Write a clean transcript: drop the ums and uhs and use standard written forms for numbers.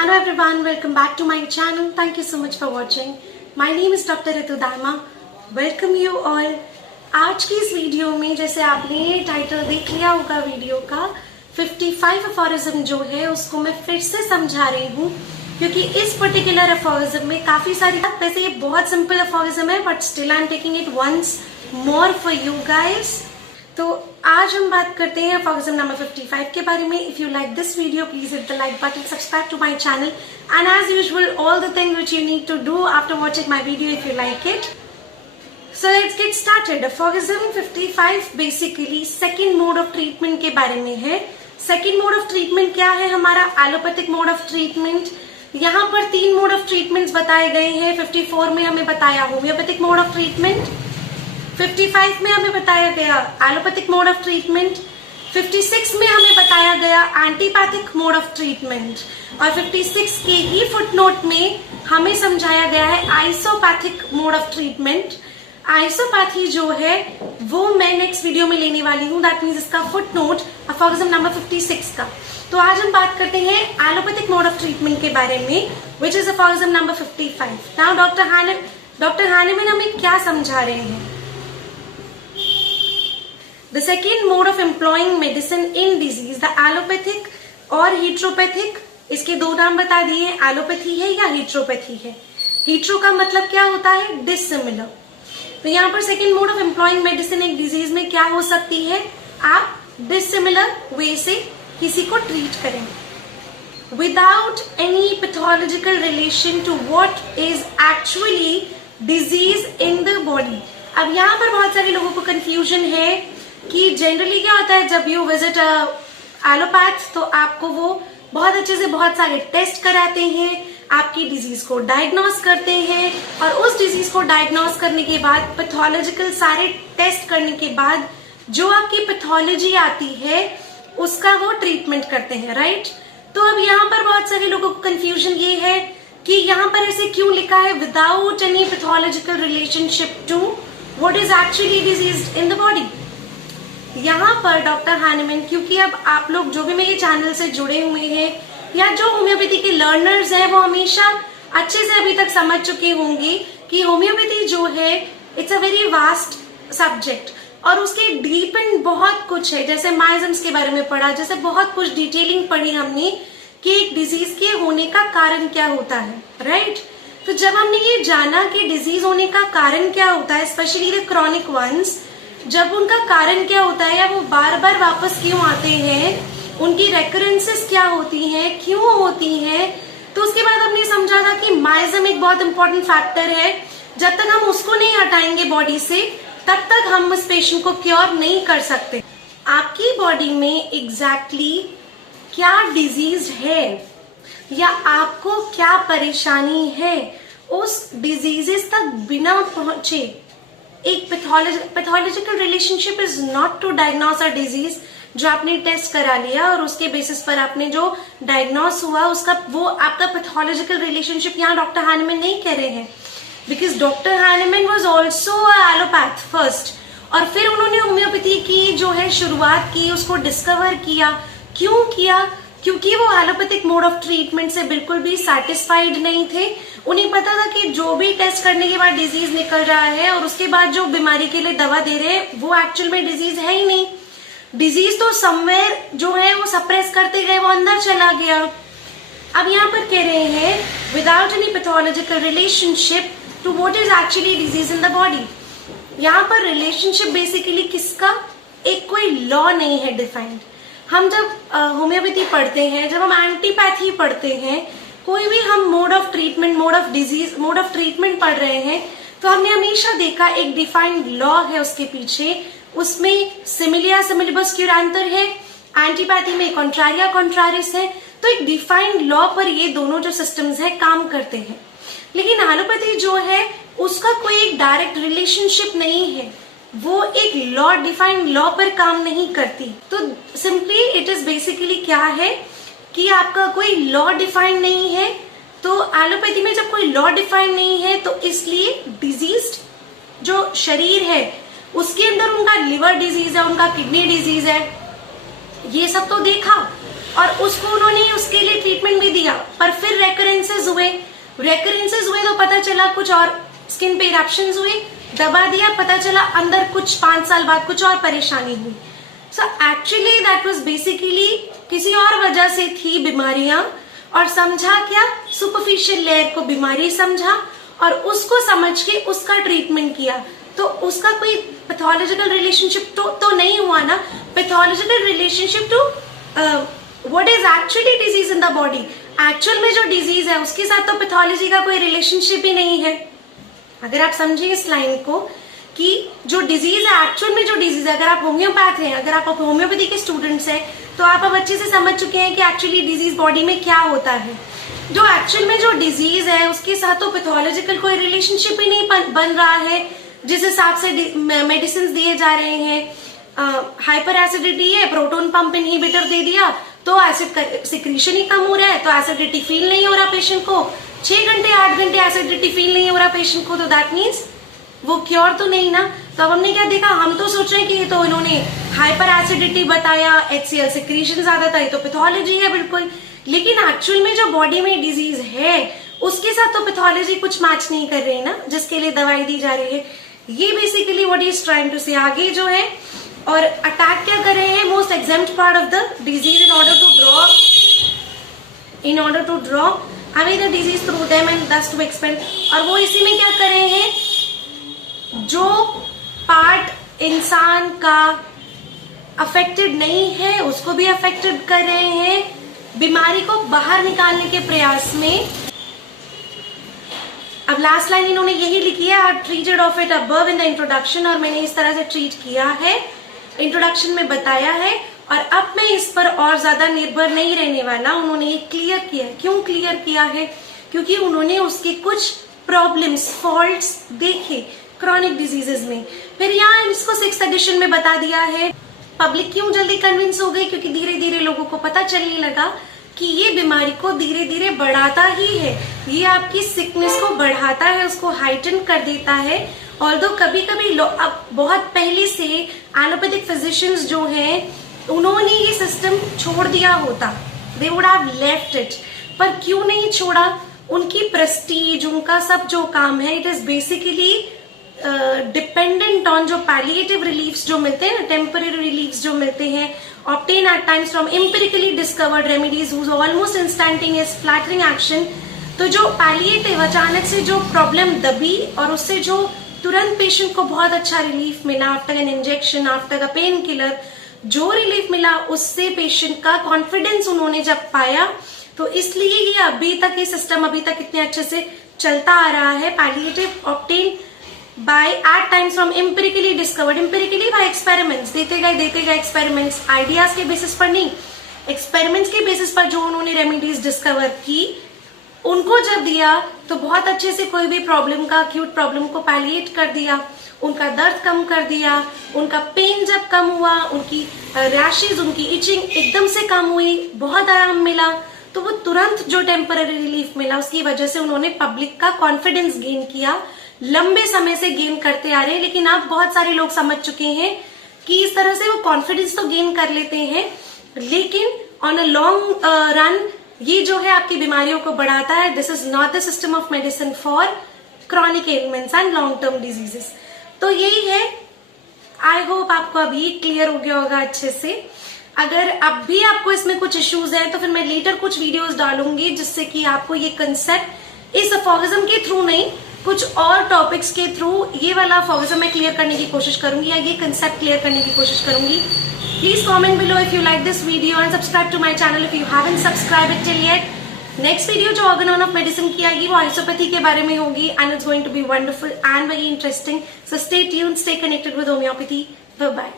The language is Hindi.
Hello everyone, welcome back to my channel. Thank you so much for watching. My name is Dr. Ritu Dayma. Welcome you all. आज की इस वीडियो में जैसे आपने टाइटल देख लिया होगा वीडियो का 55 अफोरिज्म जो है उसको मैं फिर से समझा रही हूँ क्योंकि इस पर्टिकुलर अफोरिज्म में काफी सारी वैसे ये बहुत सिंपल अफोरिज्म है but still I am taking it once more for you guys. तो आज हम बात करते हैं अफोरिज्म नंबर 55 के बारे में. If you like this video please hit the like button, subscribe to my channel and as usual all the things which you need to do after watching my video if you like it. So let's get started. Aphorism 55 basically second mode of treatment के बारे में है. Second mode of treatment क्या है हमारा? Allopathic mode of treatment. यहाँ पर 3 mode of treatments बताए गए हैं. 54 में हमें बताया homeopathic mode of treatment. 55 में हमें बताया गया allopathic mode of treatment. 56 में हमें बताया गया एंटीपैथिक मोड ऑफ ट्रीटमेंट और 56 के ही फुटनोट में हमें समझाया गया है आइसोपैथिक मोड ऑफ ट्रीटमेंट. आइसोपैथी जो है वो मैं नेक्स्ट वीडियो में लेने वाली हूँ. दैट मीन्स इसका फुटनोट अफोरिज्म नंबर 56 का. तो आज हम बात करते हैं एलोपैथिक मोड ऑफ ट्रीटमेंट के बारे में which is aphorism number 55. Now doctor Hahnemann हमें क्या समझा रहे हैं? The second mode of employing medicine in disease, the allopathic और heteropathic, इसके 2 नाम बता दिए हैं, एलोपैथी है या heteropathy है. हीट्रो का मतलब क्या होता है? डिसिमिलर. तो यहाँ पर second mode of employing medicine एक डिजीज में क्या हो सकती है? आप डिसिमिलर वे से किसी को ट्रीट करें without any pathological relation to what is actually disease in the body. अब यहाँ पर बहुत सारे लोगों को कंफ्यूजन है कि जनरली क्या होता है जब यू विजिट एलोपैथ तो आपको वो बहुत अच्छे से बहुत सारे टेस्ट कराते हैं, आपकी डिजीज को डायग्नोस करते हैं और उस डिजीज को डायग्नोस करने के बाद पैथोलॉजिकल सारे टेस्ट करने के बाद जो आपकी पैथोलॉजी आती है उसका वो ट्रीटमेंट करते हैं, राइट. तो अब यहाँ पर बहुत सारे लोगों को कंफ्यूजन ये है कि यहाँ पर ऐसे क्यों लिखा है without any pathological relationship to what is actually disease in the body. यहाँ पर डॉक्टर हानेमैन, क्योंकि अब आप लोग जो भी मेरे चैनल से जुड़े हुए हैं या जो होम्योपैथी के लर्नर्स हैं वो हमेशा अच्छे से अभी तक समझ चुके होंगे कि होम्योपैथी जो है it's a very vast subject और उसके डीप एंड बहुत कुछ है. जैसे माइजम्स के बारे में पढ़ा, जैसे बहुत कुछ डिटेलिंग पढ़ी हमने कि एक डिजीज के होने का कारण क्या होता है, राइट. तो जब हमने ये जाना कि डिजीज होने का कारण क्या होता है, स्पेशली द क्रॉनिक वंस, जब उनका कारण क्या होता है या वो बार बार वापस क्यों आते हैं, उनकी रेकरेंसेस क्या होती हैं, क्यों होती हैं, तो उसके बाद हमने समझा था कि माइजम एक बहुत इंपॉर्टेंट फैक्टर है. जब तक हम उसको नहीं हटाएंगे बॉडी से तब तक हम उस पेशेंट को क्योर नहीं कर सकते. आपकी बॉडी में एग्जैक्टली क्या डिजीज है या आपको क्या परेशानी है, उस डिजीजेस तक बिना पहुंचे एक pathological relationship is not to diagnose a disease. जो आपने टेस्ट करा लिया और उसके बेसिस पर आपने जो डायग्नोस हुआ उसका वो आपका पैथोलॉजिकल रिलेशनशिप यहाँ डॉक्टर हानेमैन नहीं कह रहे हैं because doctor Hahnemann was also allopath first और फिर उन्होंने होम्योपैथी की जो है शुरुआत की, उसको डिस्कवर किया. क्यों किया? क्योंकि वो एलोपैथिक मोड ऑफ ट्रीटमेंट से बिल्कुल भी सेटिस्फाइड नहीं थे. उन्हें पता था कि जो भी टेस्ट करने के बाद डिजीज निकल रहा है और उसके बाद जो बीमारी के लिए दवा दे रहे हैं वो एक्चुअल में डिजीज है ही नहीं. डिजीज तो समवेयर जो है वो सप्रेस करते गए, वो अंदर चला गया. अब यहाँ पर कह रहे हैं without any pathological relationship to what is actually disease in the body. यहाँ पर रिलेशनशिप बेसिकली किसका, एक कोई लॉ नहीं है डिफाइंड. हम जब होम्योपैथी पढ़ते हैं, जब हम एंटीपैथी पढ़ते हैं, कोई भी हम mode of treatment, mode of disease, mode of treatment पढ़ रहे हैं तो हमने हमेशा देखा एक डिफाइंड लॉ है उसके पीछे. उसमें सिमिलिया सिमिलिबस क्यूरेंटर है, एंटीपैथी में कॉन्ट्रारिया कॉन्ट्रारिस है. तो एक डिफाइंड लॉ पर ये दोनों जो सिस्टम्स हैं काम करते हैं. लेकिन एलोपैथी जो है उसका कोई एक डायरेक्ट रिलेशनशिप नहीं है, वो एक लॉ, डिफाइंड लॉ पर काम नहीं करती. तो सिंपली इट इज बेसिकली क्या है कि आपका कोई लॉ डिफाइंड नहीं है. तो एलोपैथी में जब कोई लॉ डिफाइंड नहीं है तो इसलिए डिजीज जो शरीर है उसके अंदर उनका लिवर डिजीज है, उनका किडनी डिजीज है ये सब तो देखा और उसको उन्होंने उसके लिए ट्रीटमेंट भी दिया, पर फिर रेकरेंसेस हुए तो पता चला कुछ और, स्किन पे इरप्शंस हुए, दबा दिया, पता चला अंदर कुछ 5 साल बाद कुछ और परेशानी हुई। So actually that was basically किसी और वजह से थी बीमारियां, और समझा क्या, सुपरफिशियल लेयर को बीमारी समझा और उसको समझ के उसका ट्रीटमेंट किया। तो उसका कोई पैथोलॉजिकल रिलेशनशिप तो नहीं हुआ ना, pathological relationship to what is actually disease in the body. Actual में जो डिजीज है उसके साथ तो पैथोलॉजी का कोई रिलेशनशिप ही नहीं है। अगर आप समझें इस लाइन को कि जो डिजीज है, एक्चुअल में जो डिजीज है, अगर आप होम्योपैथ हैं, अगर आप होम्योपैथी के स्टूडेंट्स हैं, तो आप अब अच्छे से समझ चुके हैं कि एक्चुअली डिजीज बॉडी में क्या होता है। जो एक्चुअल में जो डिजीज है उसके साथ तो पैथोलॉजिकल कोई रिलेशनशिप ही नहीं बन रहा है। जिस हिसाब से मेडिसिन दिए जा रहे हैं, हाइपर एसिडिटी है, प्रोटोन पंप इनहिबिटर दे दिया तो एसिड सिक्रीशन ही कम हो रहा है, तो एसिडिटी फील नहीं हो रहा पेशेंट को, 6 घंटे 8 घंटे एसिडिटी फील नहीं हो रहा पेशेंट को, तो दैट मीन्स वो क्योर तो नहीं ना। तो अब हमने क्या देखा, हम तो सोच रहे हैं कि ये तो इन्होंने हाइपर एसिडिटी बताया, HCl सिक्रीशन ज्यादा था, ये तो पैथोलॉजी है बिल्कुल। लेकिन एक्चुअल में जो बॉडी में डिजीज है उसके साथ तो पैथोलॉजी कुछ मैच नहीं कर रही है ना, जिसके लिए दवाई दी जा रही है। ये basically what is trying to say. आगे जो है और अटैक क्या कर रहे हैं, most exempt part of the disease in order to draw away the disease through them and thus to expand. और वो इसी में क्या कर रहे हैं, जो पार्ट इंसान का अफेक्टेड नहीं है उसको भी अफेक्टेड कर रहे हैं, बीमारी को बाहर निकालने के प्रयास में। अब लास्ट लाइन इन्होंने यही लिखी है, आई treated of it above in the introduction, और मैंने इस तरह से ट्रीट किया है, इंट्रोडक्शन में बताया है, और अब मैं इस पर और ज्यादा निर्भर नहीं रहने वाला। उन्होंने ये क्लियर किया है। क्यों क्लियर किया है, क्योंकि उन्होंने उसके कुछ प्रॉब्लम्स, फॉल्ट्स देखे क्रॉनिक डिजीजेस में। फिर यहाँ इसको 6th एडिशन में बता दिया है। पब्लिक क्यों जल्दी कन्विंस हो गई, क्योंकि धीरे धीरे लोगों को पता चलने लगा कि ये बीमारी को धीरे धीरे बढ़ाता ही है, ये आपकी सिकनेस को बढ़ाता है, उसको हाइटन कर देता है। ऑल्दो कभी कभी अब बहुत पहले से एलोपैथिक फिजिशियंस जो हैं उन्होंने ये सिस्टम छोड़ दिया होता, they would have left it, पर क्यों नहीं छोड़ा, उनकी प्रेस्टीज, उनका सब जो काम है, it is basically dependent on जो पैलिएटिव रिलीफ्स जो मिलते हैं ना, टेम्पररी रिलीफ्स जो मिलते हैं, obtain at times from empirically discovered remedies whose almost instantaneous flattering action. तो जो पैलिएटिव, अचानक से जो प्रॉब्लम दबी और उससे जो तुरंत पेशेंट को बहुत अच्छा रिलीफ मिला after an injection, after a pain killer, जो रिलीफ मिला उससे पेशेंट का कॉन्फिडेंस उन्होंने जब पाया, तो इसलिए ये अभी तक ये सिस्टम अभी तक इतने अच्छे से चलता आ रहा है। Palliative obtain by at times from empirically discovered, empirically by experiments, देते गए एक्सपेरिमेंट्स, आइडियाज के बेसिस पर नहीं, एक्सपेरिमेंट्स के बेसिस पर जो उन्होंने रेमेडीज डिस्कवर की, उनको जब दिया तो बहुत अच्छे से कोई भी प्रॉब्लम का, एक्यूट प्रॉब्लम को पैलिएट कर दिया, उनका दर्द कम कर दिया, उनका पेन जब कम हुआ, उनकी रैशेज, उनकी इचिंग एकदम से कम हुई, बहुत आराम मिला, तो वो तुरंत जो टेम्पररी रिलीफ मिला उसकी वजह से उन्होंने पब्लिक का कॉन्फिडेंस गेन किया, लंबे समय से गेन करते आ रहे हैं। लेकिन अब बहुत सारे लोग समझ चुके हैं कि इस तरह से वो कॉन्फिडेंस तो गेन कर लेते हैं, लेकिन ऑन अ लॉन्ग रन ये जो है आपकी बीमारियों को बढ़ाता है। This is not the system of medicine for chronic elements and long term diseases. तो यही है, आई होप आपको अभी क्लियर हो गया होगा अच्छे से। अगर अब भी आपको इसमें कुछ इश्यूज हैं तो फिर मैं लेटर कुछ वीडियोस डालूंगी जिससे कि आपको ये कंसेप्ट इस अफोरिज्म के थ्रू नहीं, कुछ और टॉपिक्स के थ्रू ये वाला अफोरिज्म मैं क्लियर करने की कोशिश करूंगी, या ये कंसेप्ट क्लियर करने की कोशिश करूंगी। Please comment below if you like this video and subscribe to my channel if you haven't subscribe it till yet. Next video जो ऑर्गेनॉन ऑफ मेडिसिन की आएगी वो आइसोपैथी के बारे में होगी, and it's going to be wonderful and very interesting. So stay tuned, stay connected with homeopathy. Bye bye.